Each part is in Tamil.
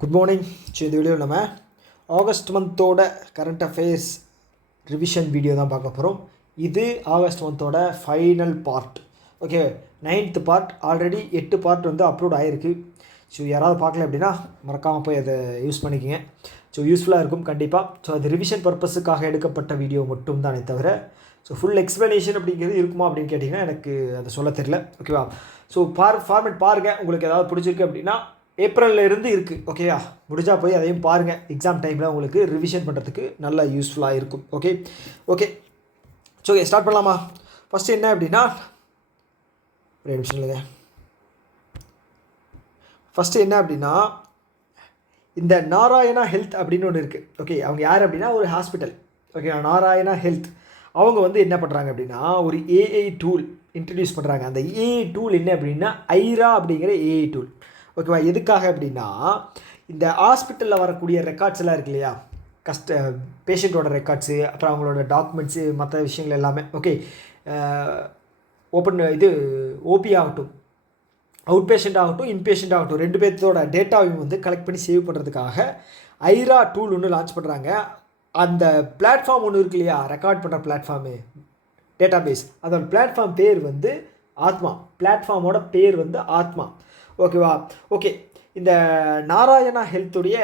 Good morning. இந்த வீடியோவில் நம்ம ஆகஸ்ட் மந்தோட கரண்ட் அஃபேர்ஸ் ரிவிஷன் வீடியோ தான் பார்க்க போகிறோம். இது ஆகஸ்ட் மந்தோட final part. Okay, 9th part. Already 8 part வந்து அப்லோட் ஆகிருக்கு. ஸோ யாராவது பார்க்கல அப்படின்னா மறக்காமல் போய் அதை யூஸ் பண்ணிக்கோங்க. ஸோ யூஸ்ஃபுல்லாக இருக்கும் கண்டிப்பாக. ஸோ அது ரிவிஷன் பர்பஸுக்காக எடுக்கப்பட்ட வீடியோ மட்டும் தானே தவிர ஸோ ஃபுல் எக்ஸ்ப்ளனேஷன் அப்படிங்கிறது இருக்குமா அப்படின்னு கேட்டிங்கன்னா எனக்கு அதை சொல்ல தெரியல. ஓகேவா? ஸோ ஃபார்மேட் பாருங்கள். உங்களுக்கு ஏதாவது பிடிச்சிருக்கு அப்படின்னா ஏப்ரலில் இருந்து இருக்குது. ஓகேயா? முடிஞ்சால் போய் அதையும் பாருங்கள். எக்ஸாம் டைமில் உங்களுக்கு ரிவிஷன் பண்ணுறதுக்கு நல்லா யூஸ்ஃபுல்லாக இருக்கும். ஓகே ஓகே ஸோ ஸ்டார்ட் பண்ணலாமா? ஃபஸ்ட்டு என்ன அப்படின்னா ஒரு நிமிஷம் இல்லைங்க. ஃபஸ்ட்டு என்ன அப்படின்னா இந்த நாராயணா ஹெல்த் அப்படின்னு ஒன்று இருக்குது. ஓகே, அவங்க யார் அப்படின்னா ஒரு ஹாஸ்பிட்டல். ஓகே, நாராயணா ஹெல்த் அவங்க வந்து என்ன பண்ணுறாங்க அப்படின்னா ஒரு ஏஐ டூல் இன்ட்ரடியூஸ் பண்ணுறாங்க. அந்த ஏஐ டூல் என்ன அப்படின்னா ஐரா அப்படிங்கிற ஏஐ டூல். ஓகேவா? எதுக்காக அப்படின்னா இந்த ஹாஸ்பிட்டலில் வரக்கூடிய ரெக்கார்ட்ஸ் எல்லாம் இருக்கு இல்லையா, பேஷண்ட்டோட ரெக்கார்ட்ஸு, அப்புறம் அவங்களோட டாக்குமெண்ட்ஸு, மற்ற விஷயங்கள் எல்லாமே. ஓகே, ஓபி ஆகட்டும், அவுட் பேஷண்ட் ஆகட்டும், இன்பேஷண்ட் ஆகட்டும், ரெண்டு பேர்த்தோட டேட்டாவையும் வந்து கலெக்ட் பண்ணி சேவ் பண்ணுறதுக்காக ஐரா டூல் ஒன்று லான்ச் பண்ணுறாங்க. அந்த பிளாட்ஃபார்ம் ஒன்று இருக்கு இல்லையா, ரெக்கார்ட் பண்ணுற பிளாட்ஃபார்மு, டேட்டா பேஸ், அதோட பிளாட்ஃபார்ம் பேர் வந்து ஆத்மா. பிளாட்ஃபார்மோட பேர் வந்து ஆத்மா. ஓகேவா? ஓகே, இந்த நாராயணா ஹெல்த்துடைய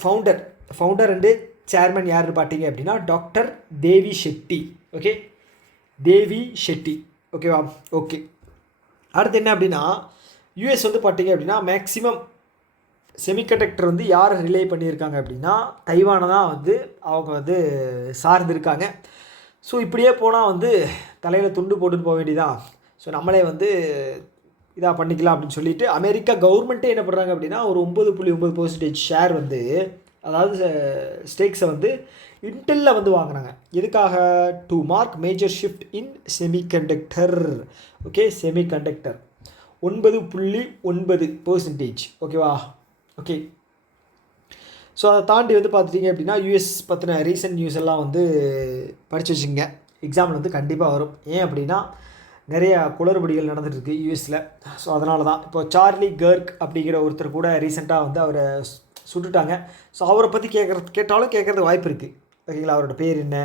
ஃபவுண்டர் அண்டு சேர்மன் யாருன்னு பார்த்தீங்க அப்படின்னா டாக்டர் தேவி ஷெட்டி. ஓகே, தேவி ஷெட்டி. ஓகேவா? ஓகே, அடுத்து என்ன அப்படின்னா யூஎஸ் வந்து பார்த்தீங்க அப்படின்னா மேக்ஸிமம் செமிகண்டக்டர் வந்து யார் ரிலே பண்ணியிருக்காங்க அப்படின்னா தைவானை தான் வந்து அவங்க வந்து சார்ந்திருக்காங்க. ஸோ இப்படியே போனால் வந்து தலையில் துண்டு போட்டுன்னு போக வேண்டியதான். ஸோ நம்மளே வந்து இதாக பண்ணிக்கலாம் அப்படின்னு சொல்லிட்டு அமெரிக்கா கவர்மெண்ட்டே என்ன பண்ணுறாங்க அப்படின்னா ஒரு 9.9% ஷேர் வந்து, அதாவது ஸ்டேக்ஸை வந்து இன்டெல்லில் வந்து வாங்குறாங்க. எதுக்காக? To mark major shift in semiconductor. Okay, semiconductor 9.9%. ஓகேவா? ஓகே, ஸோ அதை தாண்டி வந்து பார்த்துட்டிங்க அப்படின்னா யூஎஸ் பற்றின ரீசன்ட் நியூஸ் எல்லாம் வந்து படித்து வச்சுங்க. எக்ஸாம்பிள் வந்து கண்டிப்பாக வரும். ஏன் அப்படின்னா நிறைய குளறுபடிகள் நடந்துகிட்ருக்கு யூஎஸில். ஸோ அதனால தான் இப்போ சார்லி கர்க் அப்படிங்கிற ஒருத்தர் கூட ரீசெண்டாக வந்து அவரை சுட்டுட்டாங்க. ஸோ அவரை பற்றி கேட்டாலும் கேட்குறது வாய்ப்பு இருக்குது. ஓகேங்களா? அவரோட பேர் என்ன?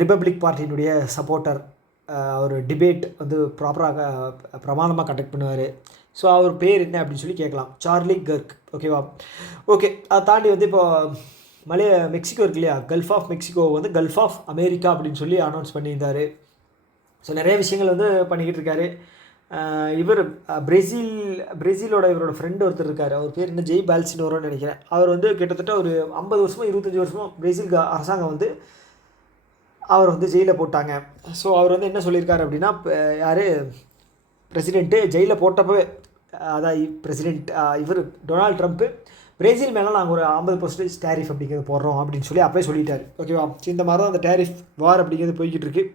ரிப்பப்ளிக் பார்ட்டியினுடைய சப்போர்ட்டர். அவர் டிபேட் வந்து ப்ராப்பராக பிரமாதமாக கண்டக்ட் பண்ணுவார். ஸோ அவர் பேர் என்ன அப்படின்னு சொல்லி கேட்கலாம். சார்லி கர்க். ஓகேவா? ஓகே, அதை தாண்டி வந்து இப்போ மெக்சிகோ இருக்கு இல்லையா, கல்ஃப் ஆஃப் மெக்சிகோ வந்து கல்ஃப் ஆஃப் அமெரிக்கா அப்படின்னு சொல்லி அனௌன்ஸ் பண்ணியிருந்தார். ஸோ நிறைய விஷயங்கள் வந்து பண்ணிக்கிட்டு இருக்காரு. இவர் பிரேசிலோட இவரோட ஃப்ரெண்டு ஒருத்தர் இருக்கார். அவர் பேர் என்ன, ஜெய் பால்சினோரோன்னு நினைக்கிறேன். அவர் வந்து கிட்டத்தட்ட ஒரு 50 வருஷமோ 25 வருஷமோ பிரேசில் அரசாங்கம் வந்து அவர் வந்து ஜெயிலில் போட்டாங்க. ஸோ அவர் வந்து என்ன சொல்லியிருக்காரு அப்படின்னா, யார் பிரசிடெண்ட்டு ஜெயிலில் போட்டப்போ, அதான் பிரசிடெண்ட் இவர் டொனால்ட் ட்ரம்ப்பு பிரேசில் மேலே நாங்கள் ஒரு 50% டேரிஃப் அப்படிங்கிறது போடுறோம் அப்படின்னு சொல்லி அப்போயே சொல்லிட்டார். ஓகேவா? இந்த மாதிரி தான் அந்த டேரிஃப் வார் அப்படிங்கிறது போய்கிட்டு இருக்குது.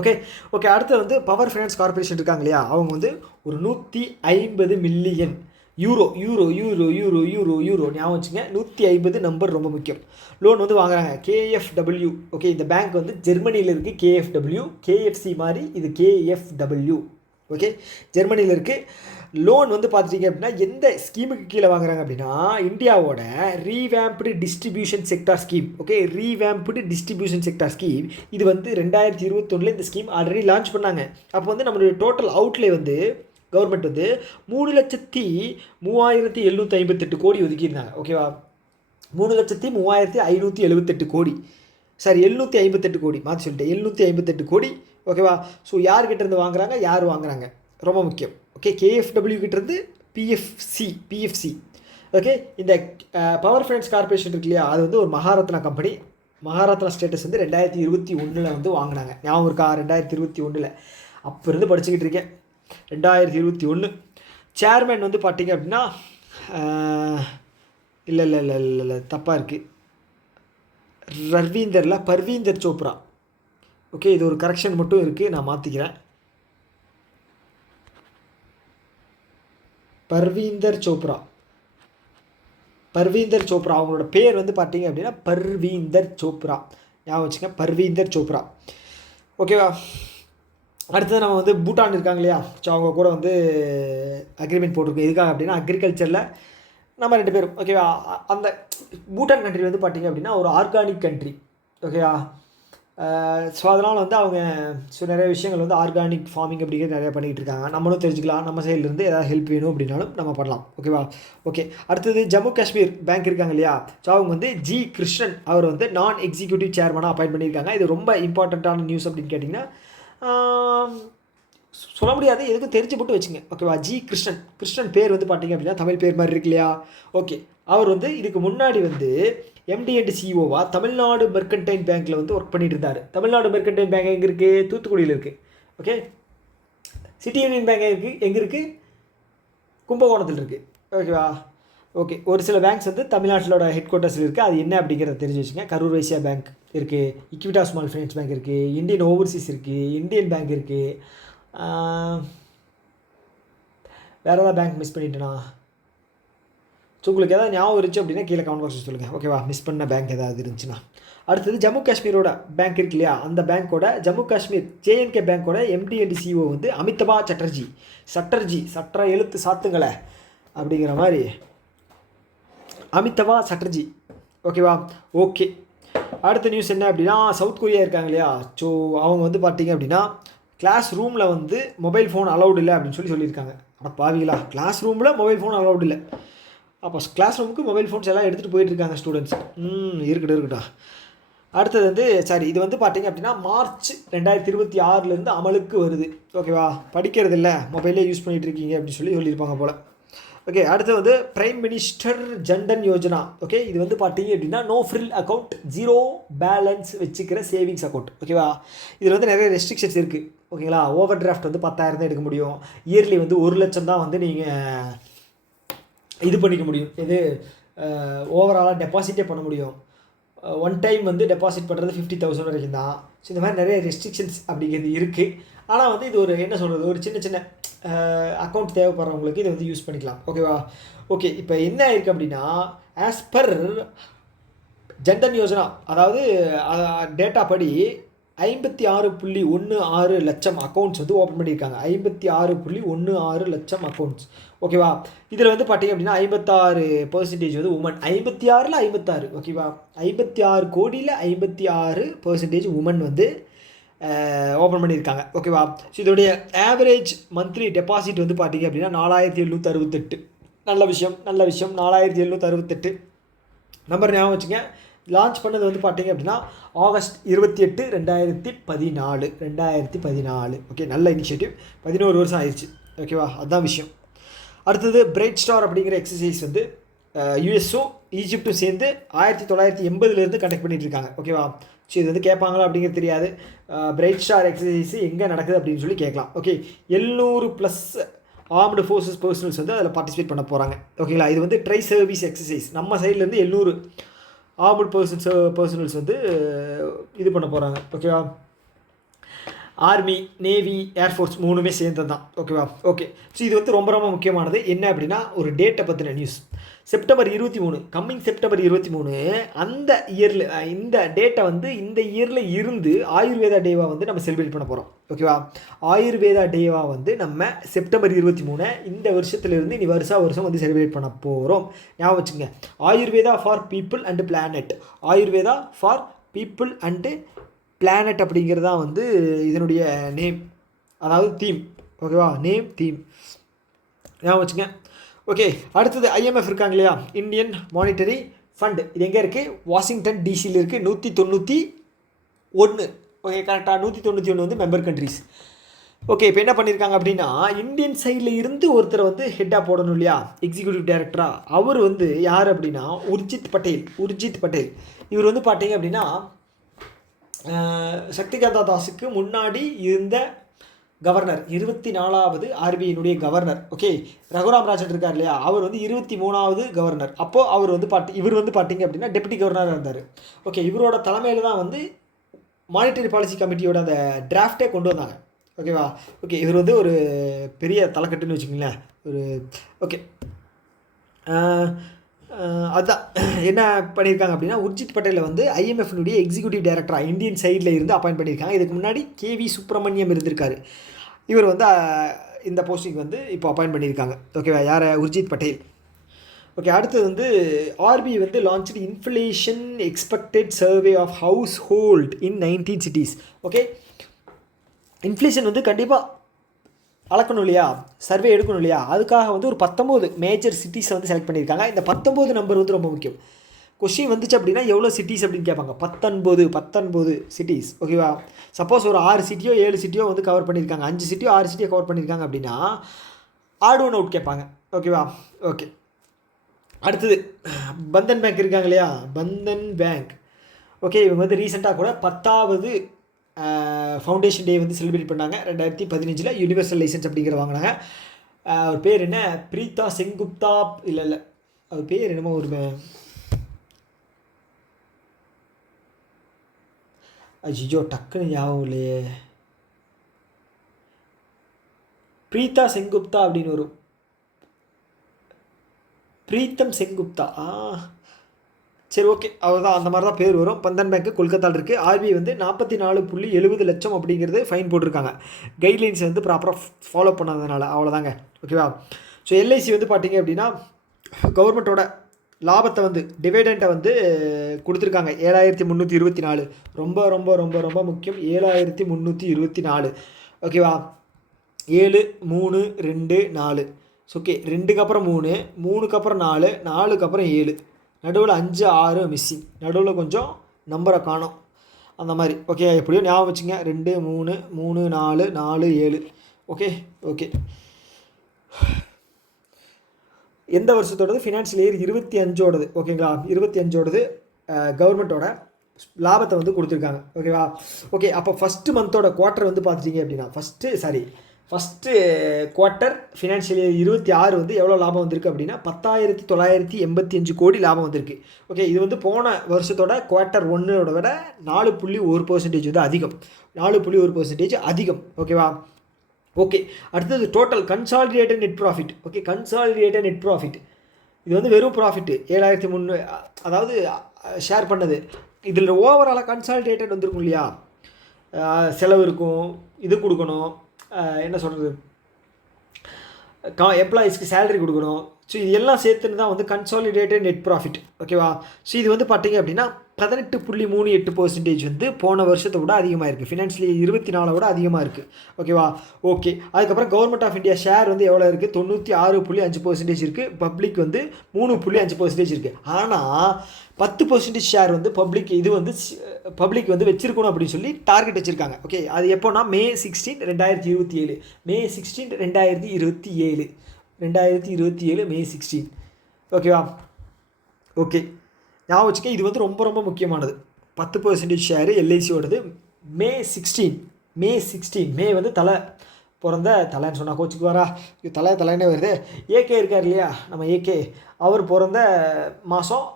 ஓகே ஓகே அடுத்து வந்து பவர் ஃபைனான்ஸ் கார்பரேஷன் இருக்காங்க இல்லையா, அவங்க வந்து ஒரு 150 மில்லியன் யூரோ ஞாபகம் வச்சுங்க. 150 நம்பர் ரொம்ப முக்கியம். லோன் வந்து வாங்குறாங்க. KFW. ஓகே, இந்த பேங்க் வந்து ஜெர்மனியில் இருக்குது. KFC மாதிரி இது KFW. ஓகே, ஜெர்மனியில் இருக்குது. லோன் வந்து பார்த்துட்டிங்க அப்படின்னா எந்த ஸ்கீமுக்கு கீழே வாங்குறாங்க அப்படின்னா இந்தியாவோட revamped distribution sector scheme. Okay, revamped distribution sector scheme. இது வந்து 2021 இந்த ஸ்கீம் ஆல்ரெடி லான்ச் பண்ணாங்க. அப்போ வந்து நம்மளுடைய டோட்டல் அவுட்லே வந்து கவர்மெண்ட் வந்து 3,03,758 கோடி ஒதுக்கியிருந்தாங்க. ஓகேவா? 3,03,578 கோடி. சாரி, 758 கோடி மாற்றி சொல்லிட்டேன். 758 கோடி. ஓகேவா? ஸோ யார்கிட்ட இருந்து வாங்குறாங்க, யார் வாங்குறாங்க, ரொம்ப முக்கியம். ஓகே, KFW கிட்டேருந்து PFC. ஓகே, இந்த பவர் ஃபைனான்ஸ் கார்பரேஷன் இருக்கு இல்லையா, அது வந்து ஒரு மகாரத்னா கம்பெனி. மகாரத்னா ஸ்டேட்டஸ் வந்து 2021 வந்து வாங்கினாங்க. ஞாபகம் இருக்கா? 2021 அப்போ இருந்து படிச்சுக்கிட்டு இருக்கேன். 2021 சேர்மேன் வந்து பார்த்தீங்க அப்படின்னா இல்லை தப்பாக இருக்குது. பர்வீந்தர் சோப்ரா. ஓகே, இது ஒரு கரெக்ஷன் மட்டும் இருக்குது, நான் மாற்றிக்கிறேன். பர்வீந்தர் சோப்ரா அவங்களோட பேர் வந்து பார்த்தீங்க அப்படின்னா பர்வீந்தர் சோப்ரா. ஞாபகம் வச்சுங்க, பர்வீந்தர் சோப்ரா. ஓகேவா? அடுத்தது நம்ம வந்து பூட்டான் இருக்காங்க இல்லையா, ஸோ அவங்க கூட வந்து அக்ரிமெண்ட் போட்டிருக்கோம். எதுக்காக அப்படின்னா அக்ரிகல்ச்சரில் நம்ம 2 பேரும் ஓகேவா. அந்த பூட்டான் கண்ட்ரி வந்து பார்த்திங்க அப்படின்னா ஒரு ஆர்கானிக் கண்ட்ரி ஓகேவா. ஸோ அதனால் வந்து அவங்க நிறைய விஷயங்கள் வந்து ஆர்கானிக் ஃபார்மிங் அப்படிங்கிறது நிறையா பண்ணிகிட்டு இருக்காங்க. நம்மளும் தெரிஞ்சுக்கலாம், நம்ம சைட்லேருந்து ஏதாவது ஹெல்ப் வேணும் அப்படின்னாலும் நம்ம பண்ணலாம் ஓகேவா. ஓகே, அடுத்தது ஜம்மு காஷ்மீர் பேங்க் இருக்காங்க இல்லையா, ஸோ அவங்க வந்து ஜி கிருஷ்ணன் அவர் வந்து நான் எக்ஸிக்யூட்டிவ் சேர்மனாக அப்பாயிண்ட் பண்ணியிருக்காங்க. இது ரொம்ப இம்பார்ட்டண்ட்டான நியூஸ் அப்படின்னு கேட்டிங்கன்னா சொல்ல முடியாது, எதுக்கும் தெரிஞ்சு போட்டு வச்சுங்க ஓகேவா. ஜி கிருஷ்ணன் பேர் வந்து பார்த்திங்க அப்படின்னா தமிழ் பேர் மாதிரி இருக்கு இல்லையா. ஓகே, அவர் வந்து இதுக்கு முன்னாடி வந்து எம்டி அண்ட் சிஓவா தமிழ்நாடு மெர்கன்டைல் பேங்க்கில் வந்து ஒர்க் பண்ணிட்டு இருந்தார். தமிழ்நாடு மெர்கன்டைல் பேங்க் எங்கே இருக்குது? தூத்துக்குடியில் இருக்குது. ஓகே, சிட்டி யூனியன் பேங்க் எங்கே இருக்குது? கும்பகோணத்தில் இருக்குது ஓகேவா. ஓகே, ஒரு சில பேங்க்ஸ் வந்து தமிழ்நாட்டிலோட ஹெட் குவார்ட்டர்ஸில் இருக்குது. அது என்ன அப்படிங்கிறத தெரிஞ்சு வச்சுங்க. கரூர் வைசியா பேங்க் இருக்குது, இக்விட்டா ஸ்மால் ஃபைனான்ஸ் பேங்க் இருக்குது, இந்தியன் ஓவர்சீஸ் இருக்குது, இந்தியன் பேங்க் இருக்குது. வேறு ஏதாவது பேங்க் மிஸ் பண்ணிட்டேனா? ஸோ உங்களுக்கு எதாவது ஞாபகம் இருந்துச்சு அப்படின்னா கீழே கமெண்ட் பாக்ஸில் சொல்லுங்கள் ஓகேவா. மிஸ் பண்ண பேங்க் ஏதாவது இருந்துச்சுன்னா. அடுத்தது ஜம்மு காஷ்மீரோட பேங்க் இருக்கு இல்லையா, அந்த பேங்க்கோட ஜம்மு காஷ்மீர் ஜேஎன்கே பேங்க்கோட எம்டி அண்ட் சிஓ வந்து அமிதபா சட்டர்ஜி சற்ற எழுத்து சாத்துங்களே அப்படிங்கிற மாதிரி அமிதபா சட்டர்ஜி ஓகேவா. ஓகே, அடுத்த நியூஸ் என்ன அப்படின்னா சவுத் கொரியா இருக்காங்க இல்லையா, ஸோ அவங்க வந்து பார்த்திங்க அப்படின்னா கிளாஸ் ரூமில் வந்து மொபைல் ஃபோன் அலௌட் இல்லை அப்படின்னு சொல்லியிருக்காங்க. ஆனால் பாவிங்களா, கிளாஸ் ரூமில் மொபைல் ஃபோன் அலௌட் இல்லை. அப்போ கிளாஸ் ரூமுக்கு மொபைல் ஃபோன்ஸ் எல்லாம் எடுத்துகிட்டு போயிட்டுருக்காங்க ஸ்டூடெண்ட்ஸ். இருக்கட்டும். அடுத்தது வந்து இது வந்து பார்த்திங்க அப்படின்னா மார்ச் 2026 அமலுக்கு வருது ஓகேவா. படிக்கிறது இல்லை, மொபைலே யூஸ் பண்ணிகிட்டு இருக்கீங்க அப்படின்னு சொல்லியிருப்பாங்க போல். ஓகே, அடுத்து வந்து prime minister Jan Dhan Yojana. Okay, இது வந்து பார்த்திங்க அப்படின்னா நோ ஃப்ரில் அக்கௌண்ட், 0 பேலன்ஸ் வச்சுக்கிற சேவிங்ஸ் அக்கௌண்ட் ஓகேவா. இதில் வந்து நிறைய ரெஸ்ட்ரிக்ஷன்ஸ் இருக்குது ஓகேங்களா. ஓவர் டிராஃப்ட் வந்து 10,000 தான் எடுக்க முடியும். இயர்லி வந்து 1 லட்சம் தான் வந்து நீங்கள் இது பண்ணிக்க முடியும். இது ஓவராலாக டெபாசிட்டே பண்ண முடியும். ஒன் டைம் வந்து டெபாசிட் பண்ணுறது 50,000 வரைக்கும் தான். ஸோ இந்த மாதிரி நிறைய ரெஸ்ட்ரிக்ஷன்ஸ் அப்படிங்கிறது இருக்குது. ஆனால் வந்து இது ஒரு என்ன சொல்கிறது, ஒரு சின்ன அக்கௌண்ட் தேவைப்படுறவங்களுக்கு இதை வந்து யூஸ் பண்ணிக்கலாம் ஓகேவா. ஓகே, இப்போ என்ன ஆயிருக்கு அப்படின்னா ஆஸ் பர் ஜன்தன் யோஜனா, அதாவது டேட்டா படி 56.16 லட்சம் அக்கௌண்ட்ஸ் வந்து ஓப்பன் பண்ணியிருக்காங்க. 56.16 லட்சம் அக்கௌண்ட்ஸ் ஓகேவா. இதில் வந்து பார்த்திங்க அப்படின்னா 56% வந்து உமன். 56ல் 56 ஓகேவா. 56 கோடியில் 56% உமன் வந்து ஓப்பன் பண்ணியிருக்காங்க ஓகேவா. ஸோ இதோடைய ஆவரேஜ் மந்த்லி டெபாசிட் வந்து பார்த்திங்க அப்படின்னா 4768. நல்ல விஷயம் 4768 நம்பர் ஞாபகம் வச்சுங்க. லான்ச் பண்ணது வந்து பார்த்திங்க அப்படின்னா ஆகஸ்ட் 28, 2014 ஓகே. நல்ல இனிஷியேட்டிவ். 11 வருஷம் ஆயிடுச்சு ஓகேவா, அதுதான் விஷயம். அடுத்தது பிரைட் ஸ்டார் அப்படிங்கிற எக்ஸசைஸ் வந்து யூஎஸும் ஈஜிப்டும் சேர்ந்து 1980 கண்டக்ட் பண்ணிகிட்டு இருக்காங்க ஓகேவா. ஸோ இது வந்து கேட்பாங்களா அப்படிங்கிறது தெரியாது. பிரைட் ஸ்டார் எக்ஸசைஸ் எங்கே நடக்குது அப்படின்னு சொல்லி கேட்கலாம். ஓகே, 700+ ஆர்ம்டு ஃபோர்ஸஸ் பர்சனல்ஸ் வந்து அதில் பார்ட்டிசிபேட் பண்ண போகிறாங்க ஓகேங்களா. இது வந்து ட்ரை சர்வீஸ் எக்ஸசைஸ். நம்ம சைட்லேருந்து 700 ஆர்ம்டு பர்சனல்ஸ் வந்து இது பண்ண போகிறாங்க ஓகேவா. ஆர்மி, நேவி, ஏர்ஃபோர்ஸ் 3மே சேர்ந்தது தான் ஓகேவா. ஓகே, ஸோ இது வந்து ரொம்ப முக்கியமானது. என்ன அப்படின்னா ஒரு டேட்டை பற்றின நியூஸ். செப்டம்பர் 23, கம்மிங் செப்டம்பர் 23 அந்த இயரில் இந்த டேட்டை வந்து இந்த இயரில் இருந்து ஆயுர்வேதா டேவாக வந்து நம்ம செலிப்ரேட் பண்ண போகிறோம் ஓகேவா. ஆயுர்வேதா டேவாக வந்து நம்ம செப்டம்பர் 23 இந்த வருஷத்துலேருந்து இனி வருஷம் வந்து செலிப்ரேட் பண்ண போகிறோம். ஞாபகம் வச்சுங்க, Ayurveda for people and planet. Ayurveda for people and planet அப்படிங்கிறது தான் வந்து இதனுடைய நேம், அதாவது தீம் ஓகேவா. தீம் ஞாபகம் வச்சுங்க. ஓகே, அடுத்தது IMF இருக்காங்க இல்லையா, இந்தியன் மானிட்டரி ஃபண்ட். இது எங்கே இருக்குது? வாஷிங்டன் டிசியில் இருக்குது. 191 ஓகே கரெக்டாக. 191 வந்து மெம்பர் கண்ட்ரிஸ். ஓகே, இப்போ என்ன பண்ணியிருக்காங்க அப்படின்னா இந்தியன் சைடில் இருந்து ஒருத்தரை வந்து ஹெட்டாக போடணும் இல்லையா, எக்ஸிக்யூட்டிவ் டைரக்டராக. அவர் வந்து யார் அப்படின்னா உர்ஜித் பட்டேல். இவர் வந்து பார்த்தீங்க அப்படின்னா சக்திகாந்தா தாஸுக்கு முன்னாடி இருந்த கவர்னர், 24வது RBIயினுடைய கவர்னர். ஓகே, ரகுராம் ராஜன் இருக்கார் இல்லையா, அவர் வந்து 23வது கவர்னர். அப்போது அவர் வந்து இவர் வந்து பார்த்தீங்க அப்படின்னா டெப்டி கவர்னராக இருந்தார். ஓகே, இவரோட தலைமையில் தான் வந்து மானிட்டரி பாலிசி கமிட்டியோட அந்த டிராஃப்டே கொண்டு வந்தாங்க ஓகேவா. ஓகே, இவர் வந்து ஒரு பெரிய தலைக்கட்டுன்னு வச்சுக்கோங்களேன். ஒரு ஓகே அதுதான் என்ன பண்ணியிருக்காங்க அப்படின்னா, உர்ஜித் பட்டேலை வந்து ஐஎம்எஃப்னுடைய எக்ஸிக்யூட்டிவ் டைரக்டராக இந்தியன் சைடில் இருந்து அப்பாயிண்ட் பண்ணியிருக்காங்க. இதுக்கு முன்னாடி கேவி சுப்பிரமணியம் இருந்திருக்காரு. இவர் வந்து இந்த போஸ்டிங் வந்து இப்போ அப்பாயிண்ட் பண்ணியிருக்காங்க. ஓகேவா, யாரை? உர்ஜித் பட்டேல். ஓகே, அடுத்தது வந்து ஆர்பிஐ வந்து launched inflation expected survey of households in 19 cities. Okay, inflation வந்து கண்டிப்பாக அளக்கணும் இல்லையா, சர்வே எடுக்கணும் இல்லையா, அதுக்காக வந்து ஒரு 19 மேஜர் சிட்டிஸை வந்து செலக்ட் பண்ணியிருக்காங்க. இந்த 19 நம்பர் வந்து ரொம்ப முக்கியம். கொஸ்டின் வந்துச்சு அப்படின்னா எவ்வளோ சிட்டிஸ் அப்படின்னு கேட்பாங்க. 19 சிட்டிஸ். ஓகேவா, சப்போஸ் ஒரு 6 சிட்டியோ 7 சிட்டியோ வந்து கவர் பண்ணியிருக்காங்க, 5 சிட்டியோ 6 சிட்டியோ கவர் பண்ணியிருக்காங்க அப்படின்னா ஆட் ஒன் அவுட் கேட்பாங்க. ஓகேவா, ஓகே. அடுத்தது பந்தன் பேங்க் இருக்காங்க இல்லையா, பந்தன் பேங்க். ஓகே, இவங்க வந்து ரீசெண்டாக கூட 10வது ஃபவுண்டேஷன் டே வந்து செலிப்ரேட் பண்ணாங்க. 2015 யூனிவர்சல் லைசன்ஸ் அப்படிங்கிற வாங்கினாங்க. அவர் பேர் என்ன, பிரீதா செங்குப்தா, இல்லை அவர் பேர் என்னமோ ஒரு ஐயோ டக்குன்னு ஞாபகம் இல்லையே, பிரீதா செங்குப்தா அப்படின்னு வரும், பிரீத்தம் செங்குப்தா. சரி, ஓகே, அவ்வளோதான், அந்த மாதிரி தான் பேர் வரும். பந்தன் பேங்க்கு கொல்கத்தாவில் இருக்குது. ஆர்பிஐ வந்து 44.70 லட்சம் அப்படிங்கிறது ஃபைன் போட்டிருக்காங்க, கைட்லைன்ஸ் வந்து ப்ராப்பராக ஃபாலோ பண்ணாததுனால. அவ்வளோதாங்க. ஓகேவா. ஸோ எல்ஐசி வந்து பார்த்தீங்க அப்படின்னா கவர்மெண்ட்டோட லாபத்தை வந்து டிவைடெண்ட்டை வந்து கொடுத்துருக்காங்க 7324. ரொம்ப ரொம்ப ரொம்ப ரொம்ப முக்கியம், 7324. ஓகேவா, 7 3 2 4. ஓகே, 2க்கு அப்புறம் 3, 3க்கு அப்புறம் 4, 4க்கு அப்புறம் 7, நடுவில் 5 6 மிஸ்ஸிங், நடுவில் கொஞ்சம் நம்பரை காணும், அந்த மாதிரி. ஓகே, எப்படியோ ஞாபகம் வச்சுங்க. 2 3 3 4 4 7. Okay okay. எந்த வருஷத்தோடது? Financial year 25ஓடது. ஓகேங்களா, 25ஓடது கவர்மெண்ட்டோட லாபத்தை வந்து கொடுத்துருக்காங்க. ஓகேவா. ஓகே, அப்போ ஃபஸ்ட்டு மந்தோட குவார்ட்டர் வந்து பார்த்துட்டிங்க அப்படின்னா ஃபஸ்ட்டு குவார்ட்டர் ஃபினான்ஷியல் இயர் 26 வந்து எவ்வளோ லாபம் வந்திருக்கு அப்படின்னா 10,985 கோடி லாபம் வந்திருக்கு. ஓகே, இது வந்து போன வருஷத்தோட குவார்ட்டர் 1ஓட விட 4.1% வந்து அதிகம், 4.1% அதிகம். ஓகேவா. ஓகே, அடுத்தது total consolidated net profit. Okay, consolidated net profit இது வந்து வெறும் ப்ராஃபிட்டு 7,300, அதாவது ஷேர் பண்ணது. இதில் ஓவராலாக கன்சாலிடேட்டட் வந்துருக்கும் இல்லையா, செலவு இருக்கும், இது கொடுக்கணும், என்ன சொல்கிறது, எம்ப்ளாயீஸ்க்கு சேலரி கொடுக்கணும். ஸோ இது எல்லாம் சேர்த்துன்னு தான் வந்து கன்சாலிடேட்டட் நெட் ப்ராஃபிட். ஓகேவா. ஸோ இது வந்து பார்த்தீங்க அப்படின்னா 18.38% வந்து போன வருஷத்தை விட அதிகமாக இருக்குது, ஃபினான்ஷியல் 24 விட அதிகமாக இருக்குது. ஓகேவா. ஓகே, அதுக்கப்புறம் கவர்மெண்ட் ஆஃப் இந்தியா ஷேர் வந்து எவ்வளோ இருக்குது, 96.5% இருக்குது, பப்ளிக் வந்து 3.5% இருக்குது. ஆனால் 10% ஷேர் வந்து பப்ளிக், இது வந்து பப்ளிக் வந்து வச்சிருக்கணும் அப்படின்னு சொல்லி டார்கெட் வச்சுருக்காங்க. ஓகே, அது எப்போனா May 16, 2027, May 16, 2027, May 16. ஓகேவா. ஓகே, ஞாபகம் வச்சுக்க, இது வந்து ரொம்ப ரொம்ப முக்கியமானது. 10% ஷேரு எல்ஐசியோடது May 16. மே வந்து தலைன்னு சொன்னால் கோச்சுக்குவாரா, தலைன்னே வருது. ஏகே இருக்கார் இல்லையா, நம்ம ஏகே, அவர் பிறந்த மாதம்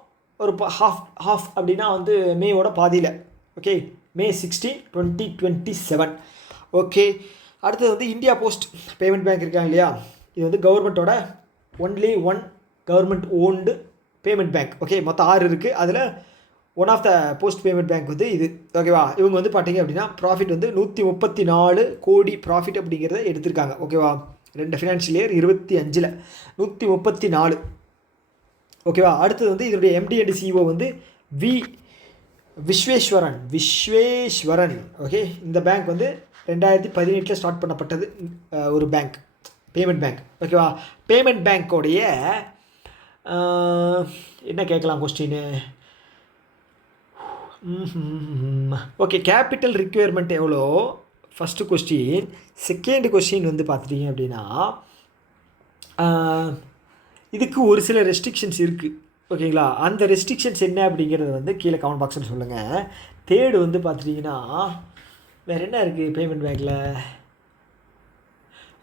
ஒரு ஹாஃப் அப்படின்னா வந்து மேவோட பாதியில். Okay, May 16, 2027. ஓகே, அடுத்தது வந்து இந்தியா போஸ்ட் பேமெண்ட் பேங்க் இருக்காங்க இல்லையா, இது வந்து கவர்மெண்ட்டோட only one government owned payment bank. Okay, மொத்தம் 6 இருக்குது, அதில் one of the post payment bank வந்து இது. ஓகேவா. இவங்க வந்து பார்த்தீங்க அப்படின்னா ப்ராஃபிட் வந்து 134 கோடி ப்ராஃபிட் அப்படிங்கிறத எடுத்திருக்காங்க. ஓகேவா, 2 ஃபினான்ஷியல் இயர் 25 134. ஓகேவா. அடுத்தது வந்து இதனுடைய எம்டி அண்ட் சிஓ வந்து விஸ்வேஸ்வரன். ஓகே, இந்த பேங்க் வந்து 2018 ஸ்டார்ட் பண்ணப்பட்டது ஒரு பேங்க், பேமெண்ட் பேங்க். ஓகேவா. பேமெண்ட் பேங்க்கோடைய என்ன கேட்கலாம் கொஸ்டின்னு. ஓகே, கேபிட்டல் ரிக்வயர்மெண்ட் எவ்வளோ ஃபஸ்ட்டு கொஸ்டின். செகண்ட் கொஸ்டின் வந்து பார்த்துட்டிங்க அப்படின்னா இதுக்கு ஒரு சில ரெஸ்ட்ரிக்ஷன்ஸ் இருக்குது. ஓகேங்களா, அந்த ரெஸ்ட்ரிக்ஷன்ஸ் என்ன அப்படிங்கிறது வந்து கீழே கமெண்ட் பாக்ஸில் சொல்லுங்கள். தேர்டு வந்து பார்த்துட்டிங்கன்னா வேறு என்ன இருக்குது பேமெண்ட் பேங்க்கில்,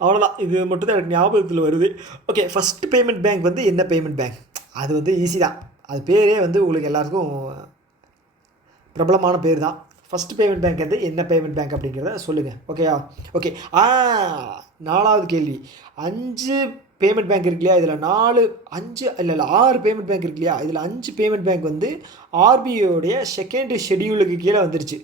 அவ்வளோதான், இது மட்டும் தான் எனக்கு ஞாபகத்தில் வருது. ஓகே, ஃபஸ்ட்டு பேமெண்ட் பேங்க் வந்து என்ன பேமெண்ட் பேங்க், அது வந்து ஈஸி தான், அது பேரே வந்து உங்களுக்கு எல்லாருக்கும் பிரபலமான பேர் தான். ஃபஸ்ட்டு பேமெண்ட் பேங்க் வந்து என்ன பேமெண்ட் பேங்க் அப்படிங்கிறத சொல்லுங்கள். ஓகேயா. ஓகே, 4வது கேள்வி, 5 பேமெண்ட் பேங்க் இருக்கு இல்லையா, இதில் 4 5 இல்லை 6 பேமெண்ட் பேங்க் இருக்கு இல்லையா, இதில் 5 பேமெண்ட் பேங்க் வந்து ஆர்பிஐயோடைய செகண்ட் ஷெடியூலுக்கு கீழே வந்துருச்சு.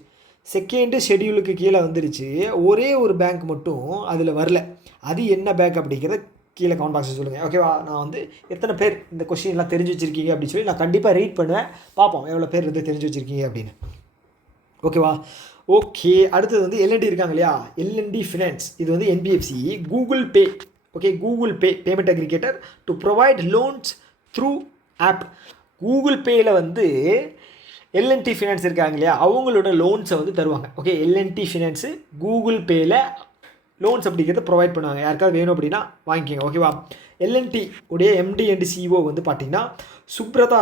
செகண்டு ஷெடியூலுக்கு கீழே வந்துருச்சு. ஒரே ஒரு பேங்க் மட்டும் அதில் வரல. அது என்ன பேங்க் அப்படிங்கிறத கீழே கமெண்ட் பாக்ஸில் சொல்லுங்கள். ஓகேவா? நான் வந்து எத்தனை பேர் இந்த கொஸ்டின்லாம் தெரிஞ்சு வச்சுருக்கீங்க அப்படின்னு சொல்லி நான் கண்டிப்பாக ரீட் பண்ணுவேன். பார்ப்போம் எவ்வளோ பேர் வந்து தெரிஞ்சு வச்சுருக்கீங்க அப்படின்னு. ஓகேவா? ஓகே, அடுத்தது வந்து எல்என்டி இருக்காங்க இல்லையா, எல்என்டி ஃபினான்ஸ். இது வந்து NBFC Google Pay. Okay, Google Pay payment aggregator to provide loans through app. Google பேயில் வந்து எல்என்டி ஃபினான்ஸ் இருக்காங்க இல்லையா, அவங்களோட லோன்ஸை வந்து தருவாங்க. ஓகே, எல்என்டி ஃபினான்ஸு கூகுள் பேயில் லோன்ஸ் அப்படிங்கிறத ப்ரொவைட் பண்ணுவாங்க. யாருக்காவது வேணும் அப்படின்னா வாங்கிக்கோங்க. ஓகேவா? எல்என்டி உடைய எம்டி அண்ட் சிஓ வந்து பார்த்தீங்கன்னா சுப்ரதா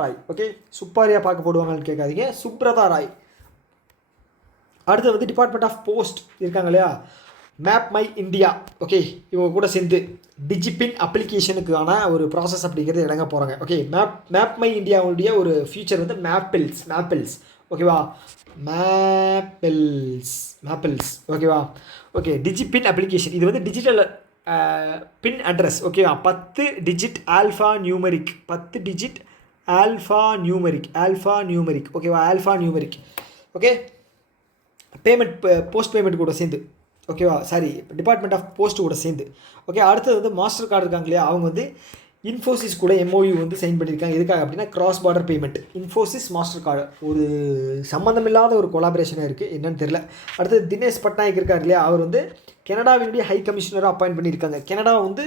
ராய். ஓகே, சுப்பாரியா பார்க்க போடுவாங்கன்னு கேட்காதீங்க, சுப்ரதா ராய். அடுத்து வந்து டிபார்ட்மெண்ட் ஆஃப் போஸ்ட் இருக்காங்க இல்லையா, மேப் மை இந்தியா. ஓகே, இவங்க கூட சேர்ந்து டிஜிபின் அப்ளிகேஷனுக்கான ஒரு ப்ராசஸ் அப்படிங்கிறது இறங்க போகிறாங்க. ஓகே, மேப் மை இந்தியாவுடைய ஒரு ஃபியூச்சர் வந்து மேப்பிள்ஸ். ஓகேவா? மேப்பிள்ஸ். ஓகேவா? Okay, டிஜிபின் application. இது வந்து டிஜிட்டல் பின் அட்ரஸ். ஓகேவா? 10 டிஜிட் ஆல்ஃபா நியூமரிக். ஓகேவா? Alpha numeric. Okay, payment post payment கூட சேர்ந்து. ஓகேவா? சாரி, டிபார்ட்மெண்ட் ஆஃப் போஸ்ட் கூட சேர்ந்து. ஓகே, அடுத்தது வந்து மாஸ்டர் கார்டு இருக்காங்க இல்லையா, அவங்க வந்து இன்ஃபோசிஸ் கூட எம்ஓயு வந்து சைன் பண்ணியிருக்காங்க. எதுக்காக அப்படின்னா cross border payment. Infosys master card ஒரு சம்மந்தமில்லாத ஒரு கொலாபரேஷனாக இருக்குது, என்னன்னு தெரியல. அடுத்தது தினேஷ் பட்நாயக் இருக்கார் இல்லையா, அவர் வந்து கனடாவினுடைய ஹை கமிஷனராக அப்பாயிண்ட் பண்ணியிருக்காங்க. கனடா வந்து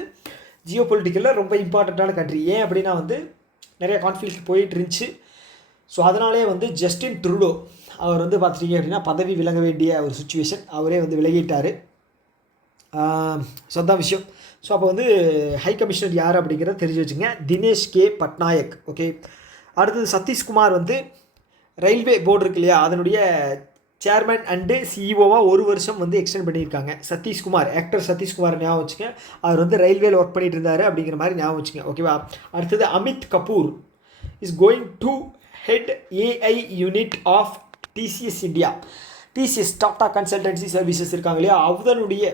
ஜியோ பொலிட்டிக்கலில் ரொம்ப இம்பார்ட்டண்ட்டான கண்ட்ரி. ஏன் அப்படின்னா வந்து நிறைய கான்ஃப்ளிக்ட் போயிட்டு இருந்துச்சு. ஸோ அதனாலே வந்து ஜஸ்டின் ட்ரூடோ அவர் வந்து பார்த்துட்டீங்க அப்படின்னா பதவி விலக வேண்டிய ஒரு சுச்சுவேஷன், அவரே வந்து விலகிட்டார். ஸோ அதான் விஷயம். ஸோ அப்போ வந்து ஹை கமிஷனர் யார் அப்படிங்கிறத தெரிஞ்சு வச்சுங்க, தினேஷ் கே பட்நாயக். ஓகே, அடுத்தது சதீஷ்குமார் வந்து ரயில்வே போர்டு இருக்கு இல்லையா, அதனுடைய சேர்மன் அண்டு சிஇஓவாக 1 வருஷம் வந்து எக்ஸ்டெண்ட் பண்ணியிருக்காங்க. சதீஷ்குமார், ஆக்டர் சதீஷ்குமார் ஞாபகம் வச்சுங்க, அவர் வந்து ரயில்வேல ஒர்க் பண்ணிட்டு இருந்தார் அப்படிங்கிற மாதிரி ஞாபகம் வச்சுங்க. ஓகேவா? அடுத்தது Amit Kapoor is going to head AI unit of TCS India. TCS Tata consultancy services இருக்காங்க இல்லையா, அதனுடைய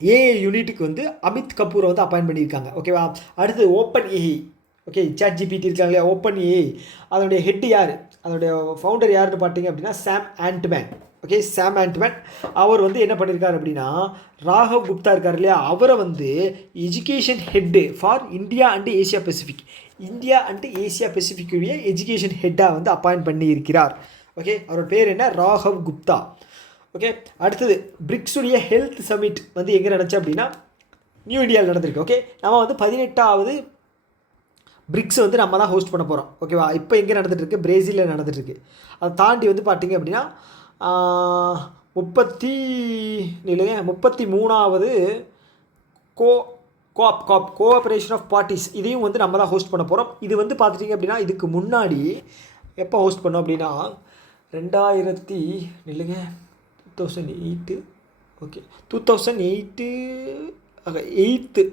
ஏஐ யூனிட்டுக்கு வந்து அமித் கபூரை வந்து அப்பாயிண்ட் பண்ணியிருக்காங்க. ஓகேவா? அடுத்து Open AI. Okay, chat GPT இருக்காங்க இல்லையா, ஓப்பன் ஏஐ அதனுடைய ஹெட் யார், அதனுடைய ஃபவுண்டர் யாருன்னு பார்த்தீங்க அப்படின்னா Sam Altman. Okay, Sam Altman அவர் வந்து என்ன பண்ணியிருக்காரு அப்படின்னா ராகவ் குப்தா இருக்கார் இல்லையா, அவரை வந்து education head for India and Asia பெசிஃபிக்குடைய எஜுகேஷன் ஹெட்டாக வந்து அப்பாயிண்ட் பண்ணியிருக்கிறார். ஓகே, அவரோட பேர் என்ன, ராகவ் குப்தா. ஓகே, அடுத்தது பிரிக்ஸுடைய ஹெல்த் சமிட் வந்து எங்கே நடந்துச்சு அப்படின்னா நியூ இந்தியாவில் நடந்திருக்கு. ஓகே, நம்ம வந்து 18வது பிரிக்ஸ் வந்து நம்ம தான் ஹோஸ்ட் பண்ண போகிறோம். ஓகேவா? இப்போ எங்கே நடந்துகிட்ருக்கு, பிரேசிலில் நடந்துகிட்ருக்கு. அதை தாண்டி வந்து பார்த்திங்க அப்படின்னா 33வது கோஆப்ரேஷன் ஆஃப் பார்ட்டிஸ், இதையும் வந்து நம்ம தான் ஹோஸ்ட் பண்ண போகிறோம். இது வந்து பார்த்துட்டிங்க அப்படின்னா இதுக்கு முன்னாடி எப்போ ஹோஸ்ட் பண்ணோம் அப்படின்னா 2008. ஓகே, 2008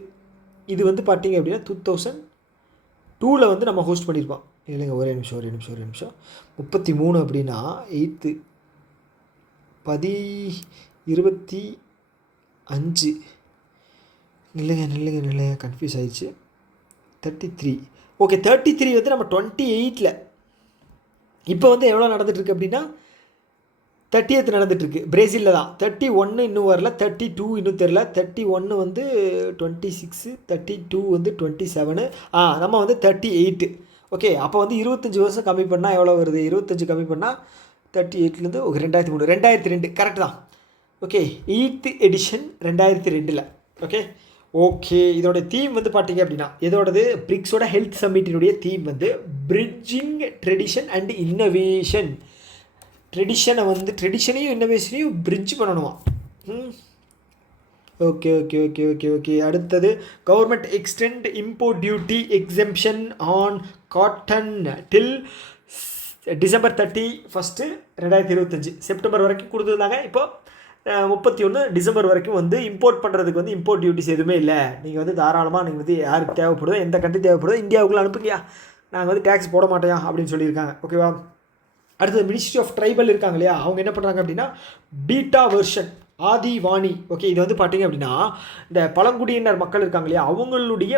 இது வந்து பார்த்திங்க அப்படின்னா 2002 வந்து நம்ம ஹோஸ்ட் பண்ணியிருப்போம். இல்லைங்க, ஒரே நிமிஷம் 33 அப்படின்னா 8 10-25 இல்லைங்க கன்ஃபியூஸ் ஆகிடுச்சு. 33. ஓகே, 33 வந்து நம்ம 28ல். இப்போ வந்து எவ்வளோ நடந்துகிட்ருக்கு அப்படின்னா 30th நடந்துகிட்ருக்கு, பிரேசிலில் தான். 31 இன்னும் வரல, 32 இன்னும் தெரில. 31 வந்து 26, 32 வந்து 27, நம்ம வந்து 38. ஓகே, அப்போ வந்து 25 வருஷம் கம்மி பண்ணால் எவ்வளோ வருது, 25 கம்மி பண்ணால் 38லேருந்து 2002 கரெக்டு தான். Okay, 8th edition 2002. ஓகே, இதோட தீம் வந்து பார்த்தீங்க அப்படின்னா இதோடது பிரிக்ஸோட ஹெல்த் சம்மிட்டினுடைய தீம் வந்து பிரிட்ஜிங் ட்ரெடிஷன் அண்ட் இன்னோவேஷன். ட்ரெடிஷனையும் இன்னோவேஷனையும் பிரிட்ஜ் பண்ணணுமா. ஓகே. அடுத்தது government extend import duty exemption on cotton till December 31, 2025. September வரைக்கும் கொடுத்துருந்தாங்க. இப்போ 31 டிசம்பர் வரைக்கும் வந்து இம்போர்ட் பண்ணுறதுக்கு வந்து இம்போர்ட் டியூட்டிஸ் எதுவுமே இல்லை. நீங்கள் வந்து தாராளமாக நீங்கள் வந்து யாருக்கு தேவைப்படுதோ, எந்த கண்ட்ரி தேவைப்படுதோ இந்தியாவுக்குள்ளே அனுப்புங்கயா, நாங்கள் வந்து டேக்ஸ் போட மாட்டோம் அப்படின்னு சொல்லியிருக்காங்க. ஓகேவா? அடுத்தது மினிஸ்ட்ரி ஆஃப் ட்ரைபல் இருக்காங்க இல்லையா, அவங்க என்ன பண்ணுறாங்க அப்படின்னா பீட்டா வெர்ஷன் ஆதிவாணி. ஓகே, இது வந்து பார்த்தீங்க அப்படின்னா இந்த பழங்குடியினர் மக்கள் இருக்காங்க இல்லையா, அவங்களுடைய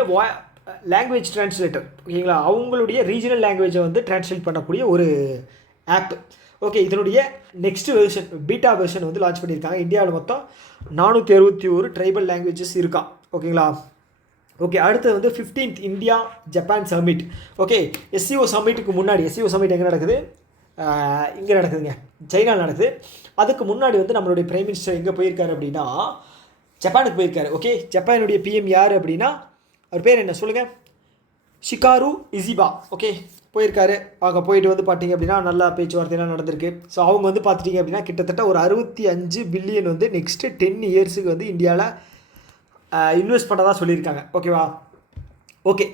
லாங்குவேஜ் டிரான்ஸ்லேட்டர். ஓகேங்களா, அவங்களுடைய ரீஜனல் லாங்குவேஜை வந்து டிரான்ஸ்லேட் பண்ணக்கூடிய ஒரு ஆப். ஓகே, இதனுடைய நெக்ஸ்ட் வெர்ஷன் பீட்டா வெர்ஷன் வந்து லான்ச் பண்ணியிருக்காங்க. இந்தியாவில் மொத்தம் 461 ட்ரைபல் லாங்குவேஜஸ் இருக்கா. ஓகேங்களா. ஓகே, அடுத்தது வந்து 15th India Japan summit. Okay, SCO சம்மிட்டுக்கு முன்னாடி, எஸ்சிஓ சம்மிட் எங்கே நடக்குது, இங்கே நடக்குதுங்க, சைனா நடக்குது. அதுக்கு முன்னாடி வந்து நம்மளுடைய பிரைம் மினிஸ்டர் எங்கே போயிருக்காரு அப்படின்னா ஜப்பானுக்கு போயிருக்காரு. ஓகே, ஜப்பானுடைய பிஎம் யார் அப்படின்னா, அவர் பேர் என்ன சொல்லுங்கள், ஷிகாரு இசிபா. ஓகே, போயிருக்காரு. அங்கே போயிட்டு வந்து பார்த்தீங்க அப்படின்னா நல்லா பேச்சுவார்த்தையெல்லாம் நடந்திருக்கு. ஸோ அவங்க வந்து பார்த்துட்டிங்க அப்படின்னா கிட்டத்தட்ட ஒரு 65 பில்லியன் வந்து நெக்ஸ்ட்டு 10 இயர்ஸுக்கு வந்து இந்தியாவில் இன்வெஸ்ட் பண்ணதாக சொல்லியிருக்காங்க. ஓகேவா. ஓகே,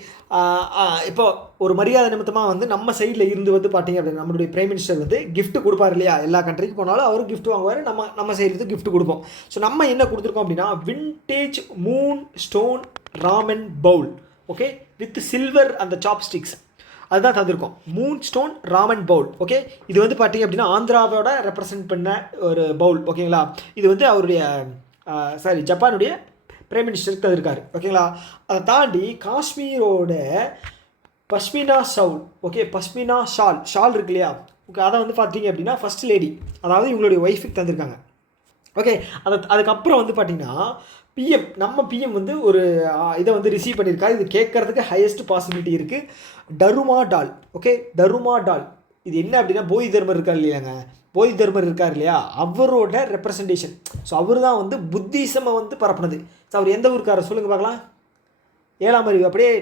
இப்போ ஒரு மரியாதை நிமித்தமாக வந்து நம்ம சைடில் இருந்து வந்து பார்த்தீங்க அப்படின்னா நம்மளுடைய பிரைம் மினிஸ்டர் வந்து கிஃப்ட் கொடுப்பார் இல்லையா, எல்லா கண்ட்ரிக்கு போனாலும் அவரும் கிஃப்ட் வாங்குவார், நம்ம சைட்லேருந்து கிஃப்ட் கொடுப்போம். ஸோ நம்ம என்ன கொடுத்துருக்கோம் அப்படின்னா vintage moon stone ramen bowl. Okay, with silver அந்த சாப்ஸ்டிக்ஸ் அதுதான் தந்திருக்கோம். Moon stone ramen bowl. Okay, இது வந்து பார்த்தீங்க அப்படின்னா ஆந்திராவோட ரெப்ரசன்ட் பண்ண ஒரு பவுல். ஓகேங்களா, இது வந்து அவருடைய ஜப்பானுடைய பிரைம் மினிஸ்டருக்கு தந்திருக்காரு. ஓகேங்களா, அதை தாண்டி காஷ்மீரோட pashmina shawl. Okay, pashmina shawl இருக்கு இல்லையா, ஓகே, அதை வந்து பார்த்தீங்க அப்படின்னா ஃபர்ஸ்ட் லேடி, அதாவது இவங்களுடைய ஒய்ஃபுக்கு தந்திருக்காங்க. ஓகே, அதுக்கப்புறம் வந்து பார்த்தீங்கன்னா நம்ம பிஎம் வந்து ஒரு இதை வந்து ரிசீவ் பண்ணியிருக்காரு. இது கேட்கறதுக்கு ஹையஸ்ட் பாசிபிலிட்டி இருக்குது. டருமா டால். ஓகே, டருமா டால் இது என்ன அப்படின்னா போதி தர்மர் இருக்கார் இல்லையாங்க, போதி தர்மர் இருக்கார் இல்லையா, அவரோட ரெப்ரசன்டேஷன். ஸோ அவர் தான் வந்து புத்திசமை வந்து பரப்புனது. ஸோ அவர் எந்த ஊருக்காரர் சொல்லுங்கள் பார்க்கலாம். 7ஆம் அறிவு அப்படியே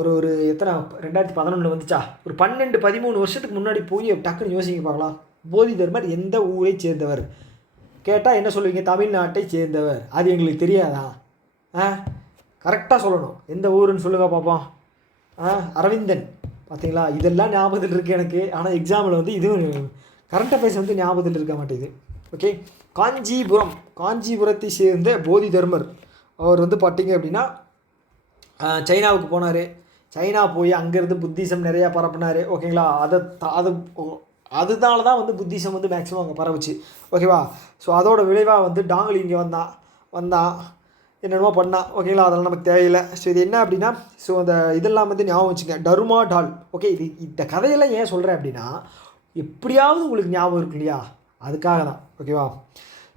ஒரு எத்தனை 2011 வந்துச்சா, ஒரு 12-13 வருஷத்துக்கு முன்னாடி போய் டக்குன்னு யோசிங்க பார்க்கலாம். போதி தர்மர் எந்த ஊரை சேர்ந்தவர் கேட்டால் என்ன சொல்லுவீங்க, தமிழ்நாட்டை சேர்ந்தவர். அது எங்களுக்கு தெரியாதா? கரெக்டாக சொல்லணும், எந்த ஊருன்னு சொல்லுங்க பார்ப்போம். அரவிந்தன். பார்த்தீங்களா, இதெல்லாம் ஞாபகத்தில் இருக்குது எனக்கு. ஆனால் எக்ஸாமில் வந்து இதுவும் கரண்ட் அஃபேர்ஸ் வந்து ஞாபகத்தில் இருக்க மாட்டேங்குது. ஓகே, காஞ்சிபுரத்தை சேர்ந்த போதி தர்மர் அவர் வந்து பார்த்தீங்க அப்படின்னா சைனாவுக்கு போனார். சைனா போய் அங்கேருந்து புத்திசம் நிறையா பரப்புனார். ஓகேங்களா, அதனால தான் வந்து புத்திசம் வந்து மேக்ஸிமம் அங்கே பரவுச்சு. ஓகேவா. ஸோ அதோட விளைவாக வந்து டாங்கலி இங்கே வந்தான் என்னென்னமோ பண்ணான். ஓகேங்களா, அதெல்லாம் நமக்கு தேவையில்லை. ஸோ இது என்ன அப்படின்னா, ஸோ அந்த இதெல்லாம் வந்து ஞாபகம் வச்சுங்க, டருமா டால். ஓகே, இந்த கதையெல்லாம் ஏன் சொல்கிறேன் அப்படின்னா எப்படியாவது உங்களுக்கு ஞாபகம் இருக்கு இல்லையா, அதுக்காக தான். ஓகேவா.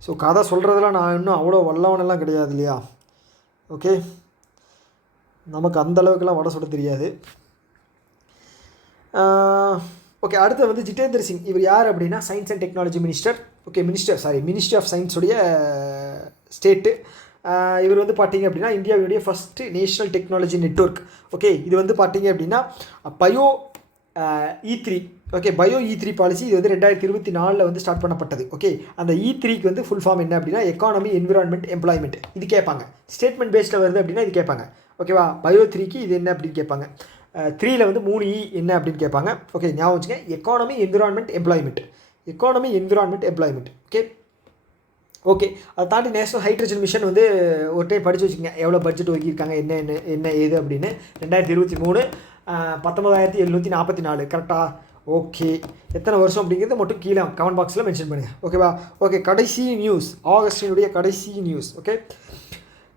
ஸோ கதை சொல்கிறதெல்லாம் நான் இன்னும் அவ்வளோ வல்லவனெல்லாம் கிடையாது இல்லையா. ஓகே, நமக்கு அந்தளவுக்குலாம் வடை சுட தெரியாது. ஓகே, அடுத்து வந்து ஜிதேந்திர சிங். இவர் யார் அப்படின்னா science and technology minister. Okay, ministry of சயின்ஸுடைய ஸ்டேட்டு. இவர் வந்து பார்த்தீங்க அப்படின்னா இந்தியாவுடைய first national technology network. Okay, இது வந்து பார்த்தீங்க அப்படின்னா bio E3. Okay, bio E3 policy இது வந்து 2024 வந்து ஸ்டார்ட் பண்ணப்பட்டது. ஓகே, அந்த E3க்கு வந்து ஃபுல் ஃபார்ம் என்ன அப்படின்னா எக்கானமி, என்விரான்மெண்ட், எம்ப்ளாய்மெண்ட். இது கேட்பாங்க. ஸ்டேட்மெண்ட் பேஸில் வருது அப்படின்னா இது கேட்பாங்க. ஓகேவா. பயோ 3க்கு இது என்ன அப்படின்னு கேட்பாங்க. 3ல் வந்து 3 E என்ன அப்படின்னு கேட்பாங்க. ஓகே, ஞாபகம் வச்சுங்க, economy, environment, employment. Okay okay, அதை தாண்டி நேஷனல் ஹைட்ரஜன் மிஷன் வந்து ஒரு டைம் படித்து வச்சுக்கோங்க, எவ்வளோ பட்ஜெட் ஒதுக்கியிருக்காங்க, என்ன ஏது அப்படின்னு. 2023 19,744. கரெக்டாக. ஓகே, எத்தனை வருஷம் அப்படிங்கிறது மட்டும் கீழே கமெண்ட் பாக்ஸில் மென்ஷன் பண்ணுங்கள். ஓகேவா. ஓகே, கடைசி நியூஸ், ஆகஸ்டினுடைய கடைசி நியூஸ். ஓகே,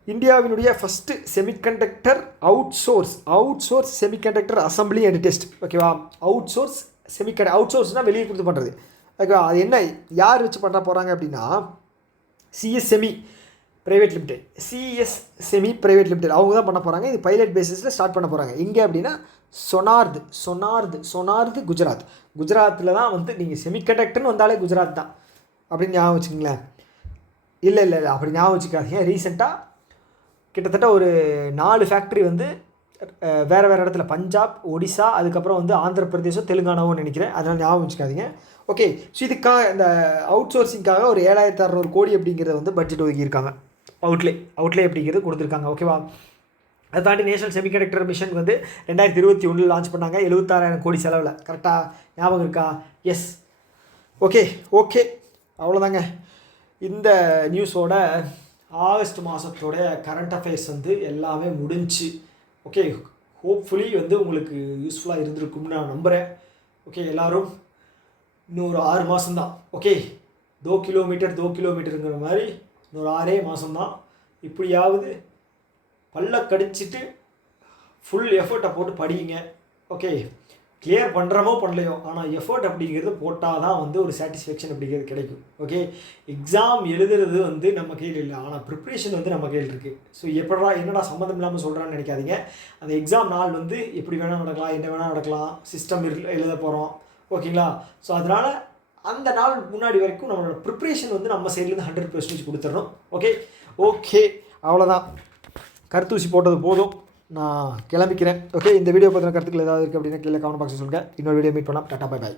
இந்தியாவினுடைய first semiconductor out source semiconductor assembly and test. ஓகேவா. அவுட் சோர்ஸ்னால் வெளியே கொடுத்து பண்ணுறது. ஓகேவா. அது என்ன, யார் வச்சு பண்ண போகிறாங்க அப்படின்னா சிஎஸ் செமி ப்ரைவேட் லிமிடெட் அவங்க தான் பண்ண போகிறாங்க. இது பைலட் பேசிஸில் ஸ்டார்ட் பண்ண போகிறாங்க. எங்கே அப்படின்னா சொனார்து குஜராத்தில் தான் வந்து நீங்கள் செமிகண்டக்டர்னு வந்தாலே குஜராத் தான் அப்படின்னு ஞாபகம் வச்சுக்கிங்களேன். இல்லை அப்படி ஞாபகம் வச்சுக்காதீங்க. ரீசெண்டாக கிட்டத்தட்ட ஒரு 4 ஃபேக்ட்ரி வந்து வேறு இடத்துல, பஞ்சாப், ஒடிசா, அதுக்கப்புறம் வந்து ஆந்திர பிரதேசம், தெலுங்கானாவும் நினைக்கிறேன். அதனால் ஞாபகம் வச்சுக்காதீங்க. ஓகே, ஸோ இதுக்காக இந்த அவுட் சோர்சிங்காக ஒரு 7,600 கோடி அப்படிங்கிறத வந்து பட்ஜெட் ஒதுக்கியிருக்காங்க. அவுட்லே அப்படிங்கிறது கொடுத்துருக்காங்க. ஓகேவா. அதை தாண்டி நேஷனல் செமிகண்டக்டர் மிஷன் வந்து 2021 லான்ச் பண்ணாங்க 76,000 கோடி செலவில். கரெக்டாக ஞாபகம் இருக்கா? எஸ். ஓகே அவ்வளோதாங்க இந்த நியூஸோட ஆகஸ்ட் மாதத்தோட கரண்ட் அஃபேர்ஸ் வந்து எல்லாமே முடிஞ்சு. ஓகே, ஹோப்ஃபுல்லி வந்து உங்களுக்கு யூஸ்ஃபுல்லாக இருந்திருக்கும்னு நான் நம்புகிறேன். ஓகே, எல்லோரும் இன்னும் ஒரு 6 மாதம்தான். ஓகே, दो किलोमीटருங்கிற மாதிரி இன்னொரு 6 மாதம்தான். இப்படியாவது பல்ல கடிச்சிட்டு ஃபுல் எஃபர்ட்டை போட்டு படிங்க. ஓகே, கிளியர் பண்ணுறமோ பண்ணலையோ, ஆனால் எஃபர்ட் அப்படிங்கிறது போட்டால் தான் வந்து ஒரு சாட்டிஸ்ஃபேக்ஷன் அப்படிங்கிறது கிடைக்கும். ஓகே, எக்ஸாம் எழுதுறது வந்து நம்ம கையில் இல்லை, ஆனால் ப்ரிப்ரேஷன் வந்து நம்ம கையில் இருக்குது. ஸோ என்னடா சம்மந்தம் இல்லாமல் சொல்கிறான்னு நினைக்காதீங்க. அந்த எக்ஸாம் நாள் வந்து எப்படி வேணால் நடக்கலாம், என்ன வேணால் நடக்கலாம், சிஸ்டம் எழுத போகிறோம். ஓகேங்களா? ஸோ அதனால் அந்த நாள் முன்னாடி வரைக்கும் நம்மளோட ப்ரிப்ரேஷன் வந்து நம்ம சைட்லேருந்து 100% கொடுத்துட்றோம். ஓகே, அவ்வளோதான். கருத்தூசி போட்டது போதும், நான் கிளம்பிக்கிறேன். ஓகே, இந்த வீடியோ பற்றின கருத்துக்கள் ஏதாவது இருக்குது அப்படின்னா கீழே கமெண்ட் பாக்ஸில் சொல்லுங்கள். இன்னொரு வீடியோ மீட் பண்ணலாம். Tata, bye bye.